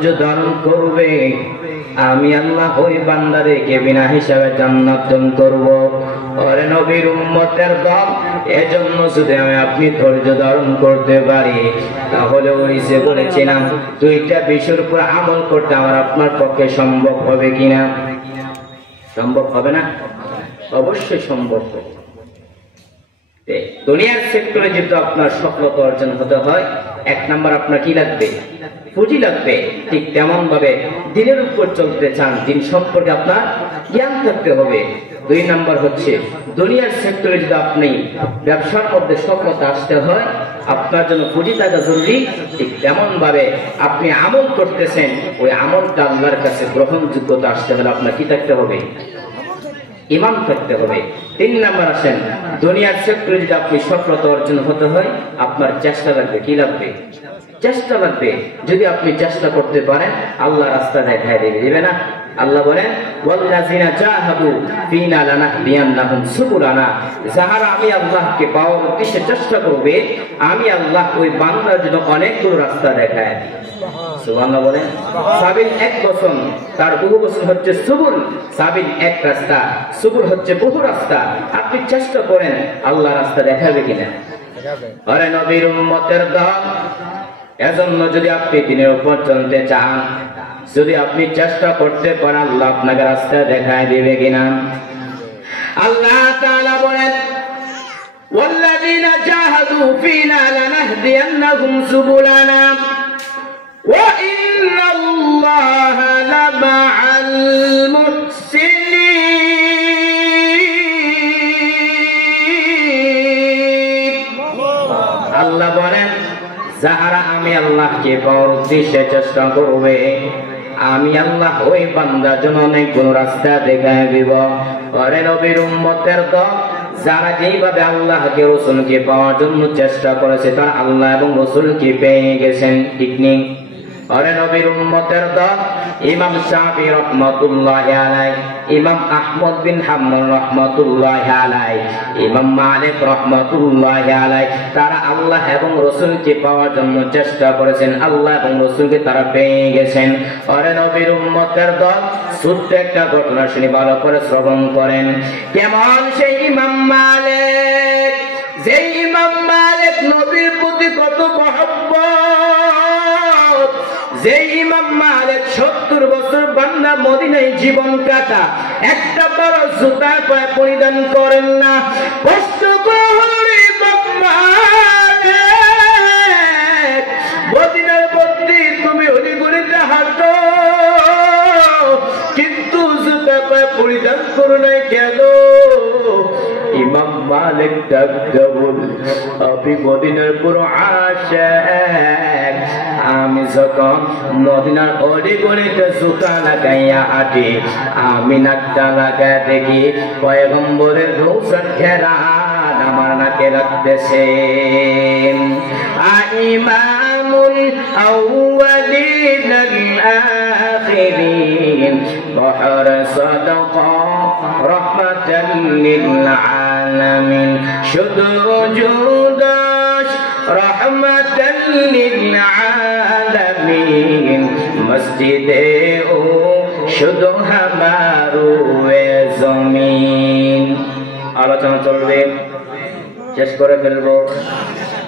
ধৈর্য ধারণ করবে, আমি আল্লাহ ওই বান্দাদেরকে বিনা হিসাবে জান্নাত দান করব। ওরে নবীর উম্মতের দল, এজন্য যদি আমি আপনি ধৈর্য ধারণ করতে পারি, তাহলে ওই যে বলেছিলাম দুইটা বিষয়ের উপর আমল করতে আমার আপনার পক্ষে সম্ভব হবে কিনা? সম্ভব হবে না? অবশ্যই সম্ভব হবে। দুনিয়ার সেক্টরে যদি আপনার সফলতা অর্জন হতে হয়, এক নাম্বার আপনার কি লাগবে? পুঁজি লাগবে। ঠিক তেমন ভাবে দিনের উপর চলতে চান, দিন সম্পর্কে আপনার জ্ঞান থাকতে হবে। দুই নাম্বার হচ্ছে দুনিয়ার সেক্টরে যদি আপনি ব্যবসার মধ্যে সফলতা আসতে হয়, আপনার জন্য পুঁজি থাকা জরুরি। ঠিক তেমন ভাবে আপনি আমল করতেছেন, ওই আমলটা আল্লাহর কাছে গ্রহণযোগ্যতা আসতে হলে আপনার কি থাকতে হবে? ঈমান থাকতে হবে। তিন নাম্বার আসেন, দুনিয়ার সেক্টরে যদি আপনি সফলতা অর্জন হতে হয়, আপনার চেষ্টা লাগবে। কি লাগবে? চেষ্টা লাগবে। যদি আপনি চেষ্টা করতে পারেন, আল্লাহ রাস্তা দেখায় দিবে না? আল্লাহ বলেন, ওয়াল্লাযিনা জাহাদু ফিনা লানাহদিয়ান্নাহুম সুবুলানা, যারা আমি আল্লাহকে পাওয়ার উদ্দেশ্যে চেষ্টা করবে, আমি আল্লাহ ওই বান্দার জন্য অনেকগুলো রাস্তা দেখায় দিই। সুবহানাল্লাহ বলেন। সাবিল এক বচন, তার বহু বচন হচ্ছে সুবুল। সাবিল এক রাস্তা, সুবুল হচ্ছে বহু রাস্তা। আপনি চেষ্টা করেন, আল্লাহ রাস্তা দেখাবে কিনা? আরে নবীর উম্মতের দল, এজন্য যদি আপনি দিনের উপর চলতে চান, যদি আপনি চেষ্টা করতে পারেন, আল্লাহ আপনাকে রাস্তা দেখায় দিবে কিনা? আল্লাহ তাআলা বলেন, ওয়াল্লাযিনা জাহাদু ফিনা লানাহদিয়ান্নাহুম সুবুলানা ওয়া ইন্নাল্লাহা লামাআল মুহসিনিন। আল্লাহ বলেন, যারা আমি আল্লাহকে পাওয়ার উদ্দেশ্যে চেষ্টা করবে, আমি আল্লাহ ওই বান্দার জন্য অনেকগুলো রাস্তা দেখায় দিব। ওরে নবীর উম্মতের দল, যারা যেইভাবে আল্লাহকে রাসূলকে পাওয়ার জন্য চেষ্টা করেছে, তারা আল্লাহ এবং রাসূলকে পেয়ে গেছেন। ঠিক নেই? ওরে নবীর উম্মতের দল, ইমাম শাফি রাহমাতুল্লাহি আলাইহি, ইমাম আহমদ বিন হাম্বল রাহমাতুল্লাহি আলাইহি, ইমাম মালিক রাহমাতুল্লাহি আলাইহি, তারা আল্লাহ এবং রাসূলকে পাওয়ার জন্য চেষ্টা করেছেন, আল্লাহ এবং রাসূলকে তারা পেয়ে গেছেন। ওরে নবীর উম্মতের দল, ছোট্ট একটা ঘটনা শুনি, ভালো করে শ্রবণ করেন। কেমন সেই ইমাম মালিক, যে ইমাম মালিক নবীর প্রতি কত মহব্বত, যে ইমাম মালিক 70 বছর বান্দা মদিনায় জীবন কাটা, একটা বড় জুতা পায়ে পরিধান করেন না। কষ্ট করে ইমাম মালিক মদিনার মধ্যে তুমি অলিগলিতে হাঁটো, কিন্তু জুতা পায়ে পরিধান করো নাই কেন? ইমাম মালিক ডাকতে বল, আপনি মদিনার পুরো আশিক, আমি যখন মদিনার অলিগলিতে জুতা লাগাইয়া হাঁটি, আমি নাকটা লাগায় দেখি পয়গম্বরের রওজার ঘেরান আমার নাকে লাগতেছে। ইমামুল আউয়ালিন আল আখিরিন বহর সাদাকা রাহমাতাল লিল আলামিন, শুধু জুদাস রাহমাতাল লিল আলামিন, মসজিদে ও শুধু হামারু এ জমিন। আলোচনা চলবে, শেষ করে ফেলবো।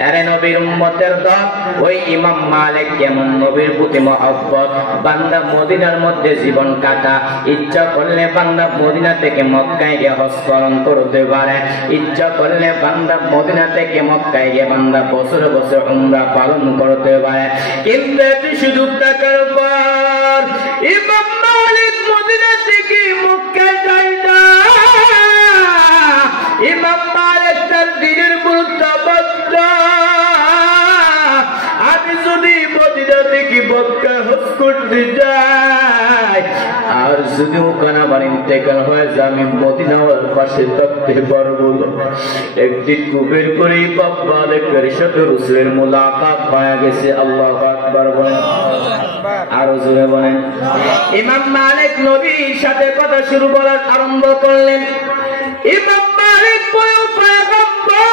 আরে নবীর উম্মতের দল, ওই ইমাম মালিক কেমন নবীর প্রতি মহব্বত, বান্দা মদিনার মধ্যে জীবন কাটা, ইচ্ছা করলে বান্দা মদিনা থেকে মক্কায় গিয়ে হজ পালন করতে পারে, ইচ্ছা করলে বান্দা মদিনা থেকে মক্কায় গিয়ে বান্দা বছরে বছর উমরা পালন করতে পারে। কিন্তু এত সুযোগ থাকার পর ইমাম মালিক মদিনা থেকে মক্কায় যায় না। ইমাম মালিক তার দিনের গুরুত্ব বদ্ধ, আমি যদি মদিনা থেকে মক্কা হজ করতে যাই, আর যদি ওখানে আমার ইন্তেকাল হয়ে যায়, আমি মদিনার পাশে থাকতে পারবো না। একদিন কুবের করে ইমাম মালিকের সাথে রাসূলের মুলাকাত হয়ে গেছে। আল্লাহু আকবার বলেন, আরো জোরে বলেন। ইমাম মালিক নবীর সাথে কথা শুরু করার আরম্ভ করলেন। ইমাম মালিক বলেন, পয়গম্বর,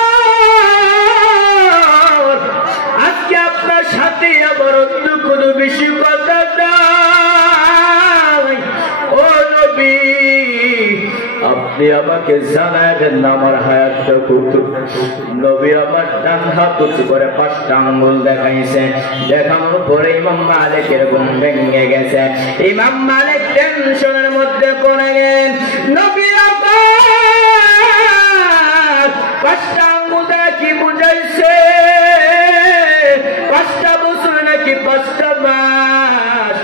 আজকে আপনার সাথে আমার অন্য কোনো বেশি কথা না, আপনি আমাকে জানায় দেন না আমার হায়াতটা কত। নবী আমার ডান হাত উঁচু করে 5টা আঙ্গুল দেখাইছে, দেখানোর পরে ইমাম মালিকের ঘুম ভেঙে গেছে। ইমাম মালিক টেনশনের মধ্যে পড়ে গেলেন। নবী আমার 5টা আঙ্গুল কি বুঝাইছে? 5টা বছর নাকি 5টা মাস?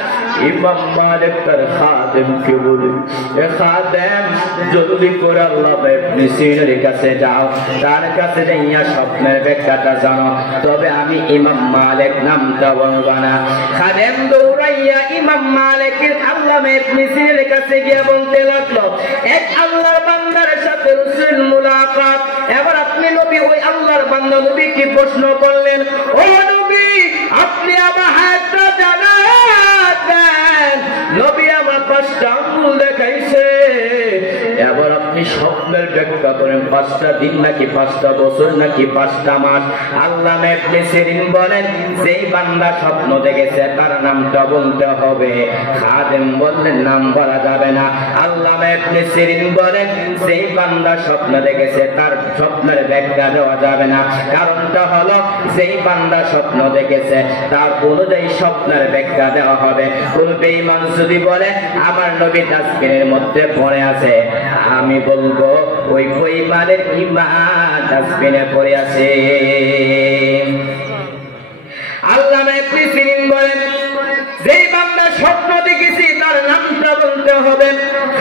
ইমাম মালিক তার খাদেমকে বলে, এ খাদেম জলদি করে আল্লাহ ইবনে সিনার কাছে যাও, তার কাছে যাইয়া স্বপ্নের ব্যাখ্যাটা জানো, তবে আমি ইমাম মালিক নামটা বলবো না। খাদেম দৌড়াইয়া ইমাম মালিকের আল্লাহ ইবনে সিনার কাছে গিয়ে বলতে লাগলো, এক আল্লাহর বান্দার সাথে রাসূল মুলাকাত। এবার আপনি নবী ওই আল্লাহর বান্দা নবী কি প্রশ্ন করলেন, ও নবী আপনি আমার হায়াতটা জানেন? নবী আমার 5টা আঙ্গুল দেখাইছে, এবার আপনি স্বপ্নের ব্যাখ্যা করেন 5টা দিন নাকি 5টা বছর নাকি 5টা মাস? আল্লামা ইবনে সিরিন বলেন, যেই বান্দা স্বপ্ন দেখেছে তার নামটা বলতে হবে। খাদেম বললেন নাম বলা যাবে না। আল্লামা ইবনে সিরিন বলেন, যেই বান্দা স্বপ্ন দেখেছে তার স্বপ্নের ব্যাখ্যা দেওয়া যাবে না। কারণটা হলো যেই বান্দা স্বপ্ন দেখেছে তার অনুযায়ী স্বপ্নের ব্যাখ্যা দেওয়া হবে। কোন বেঈমান যদি বলে আমার নবী ডাস্টবিনের মধ্যে পড়ে আছে, আমি বলবো ওই বেঈমানের ঈমান ডাস্টবিনে পড়ে আছে। আল্লামা ইবনে সিরিন বলেন, যেই বান্দা স্বপ্ন দেখেছি তার নামটা বলতে হবে।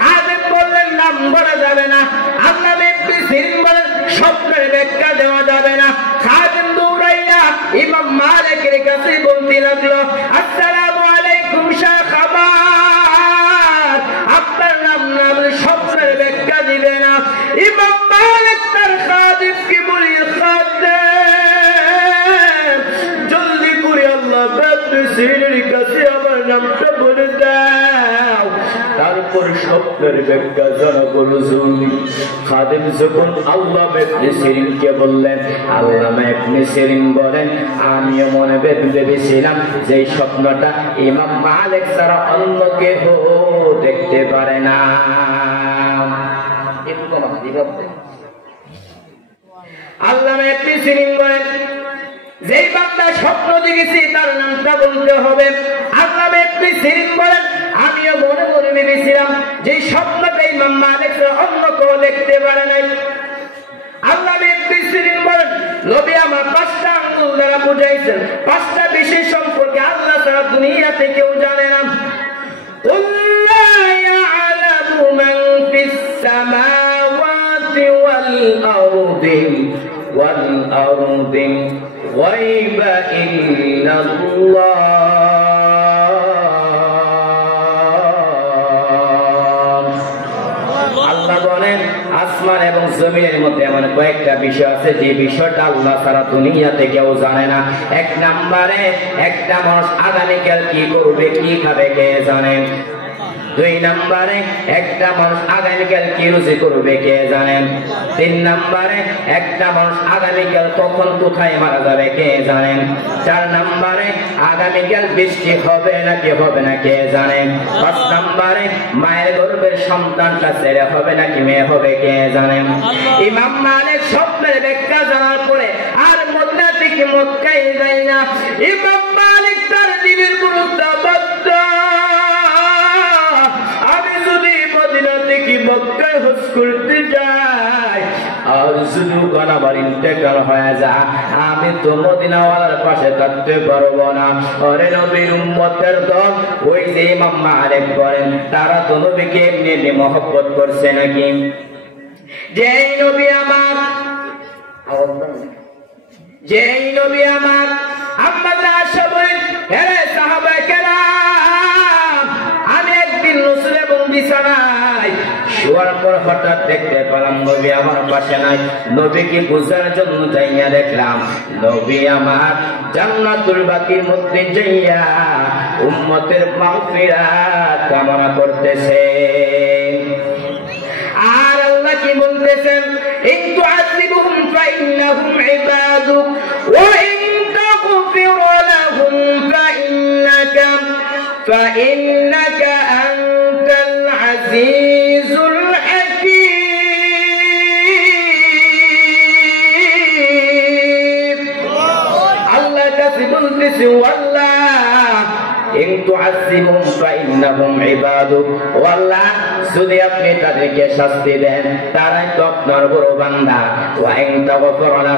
খাদেম বললেন নাম বলা যাবে না। আল্লামা ইবনে সিরিন বলেন স্বপ্নের ব্যাখ্যা দেওয়া যাবে না। খাদেম দৌড়াইয়া ইমাম মালিকের কাছে বলতে লাগলো, আসসালামু আলাইকুম শাইখ আমার, আপনার নাম না বলে স্বপ্নের ব্যাখ্যা দিবে না। ইমাম মালিক তার খাদেমকে বলি, খাদেম জলদি করে আল্লাহ ইবনে সিরিনের কাছে আমার নামটা বলে দাও, তারপর স্বপ্নের ব্যাখ্যা জানাবো রাসূল। খাদেম যখন আল্লাহ ইবনে সিরিনকে বললেন, আল্লামা ইবনে সিরিন বলেন, আমিও মনে ভেবেছিলাম যে স্বপ্নটা ইমাম মালিক ছাড়া অন্য কেউ দেখতে পারে না। আল্লামা ইবনে সিরিন বলেন, যেই বান্দা স্বপ্ন দেখেছি তার নামটা বলতে হবে। আল্লামা ইবনে সিরিন বলেন, আমিও মনে মনে ভেবেছিলাম যে স্বপ্নটা ইমাম মালিক ছাড়া অন্য কেউ দেখতে পারে নাই। আল্লামা ইবনে সিরিন বলেন, নবী আমার 5টা আঙ্গুল দ্বারা বুঝাইছেন 5টা বিষয় সম্পর্কে আল্লাহ ছাড়া দুনিয়াতে কেউ জানে না। লা ইয়ালামু মান ফিস সামাওয়াতি ওয়াল আরদি গায়বা ইল্লাল্লাহ। আল্লাহ বলেন, আসমান এবং জমিনের মধ্যে এমন কয়েকটা বিষয় আছে যে বিষয়টা আল্লাহ ছাড়া দুনিয়াতে কেউ জানে না। 1 নম্বরে একটা মানুষ আগামীকাল কি করবে কি খাবে কে জানেন? 2 নম্বরে একটা মানুষ আগামীকাল কি রুজি করবে কে জানেন? 3 নম্বরে একটা মানুষ আগামীকাল কখন কোথায় মারা যাবে কে জানেন? 4 নম্বরে আগামীকাল বৃষ্টি হবে নাকি হবে না কে জানেন? 5 নম্বরে মায়ের গর্ভের সন্তানটা ছেলে হবে নাকি মেয়ে হবে কে জানেন? ইমাম মালিক স্বপ্নের ব্যাখ্যা জানার পরে আর মদিনা থেকে মক্কায় যায় না। ইমাম মালিক তার দিনের গুরুত্ব বদ্ধ, আমি যদি মদিনা থেকে মক্কায় হজ করতে যাই আর যদি আমার ইন্তেকাল হয়ে যায়, আমি তো মদিনাওয়ালার পাশে থাকতে পারবো না। ওরে নবীর উম্মতের দল, ওই যে ইমাম মালিক করেন তারা তো নবীকে এমনি এমনি মহব্বত করছে নাকি? যেই নবী আমার আমাদের আশা বলেন, হেরে সাহাবায়ে কেরাম, আমি একদিন রাসূল এবং বিছানায় শোয়ার পর হঠাৎ দেখতে পেলাম নবী আমার পাশে নাই। নবীকে বুঝার জন্য যাইয়া দেখলাম নবী আমার জান্নাতুল বাকির মধ্যে যাইয়া উম্মতের মাগফিরাত কামনা করতেছেন। আর আল্লাহ কি বলতেছেন? ইন তুআযিবুহুম ফাইন্নাহুম ইবাদুক ওয়া ইন তাগফির লাহুম ফাইন্নাকা আনতাল আজিজুল হাকীম। তুআযিবুম ফাইন্নাহুম ইবাদুক, ও আল্লাহ যদি আপনি তাদেরকে শাস্তি দেন তারাই তো আপনার বড় বান্দা, ওয়া ইন তাগফির